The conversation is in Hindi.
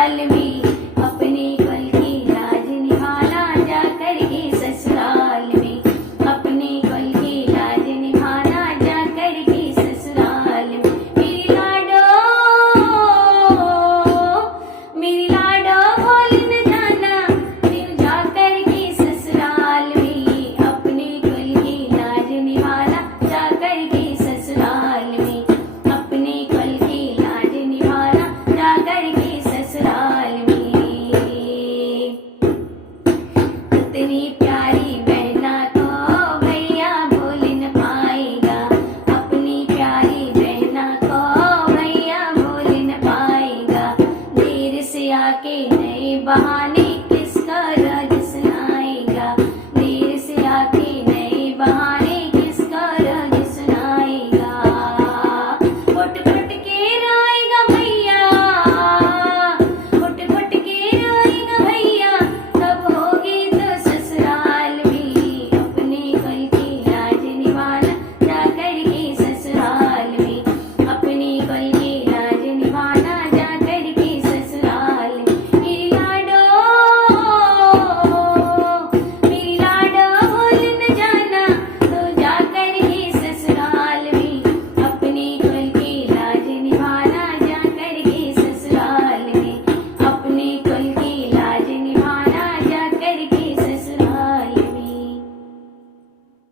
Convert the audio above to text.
ससुराल में, अपने कल की लाज निभाना जाकर के ससुराल में, अपने कल की लाज निभाना जाकर के ससुराल में। मेरी लाडो भूल न जाना फिर जाकर के ससुराल में, अपने कल की लाज निभाना जाकर के ससुराल में, अपने कल की लाज निभाना जाकर के ससुराल में। इतनी प्यारी बहना को भैया भूल न पाएगा, अपनी प्यारी बहना को भैया भूल न पाएगा। देर से आके नए बहाने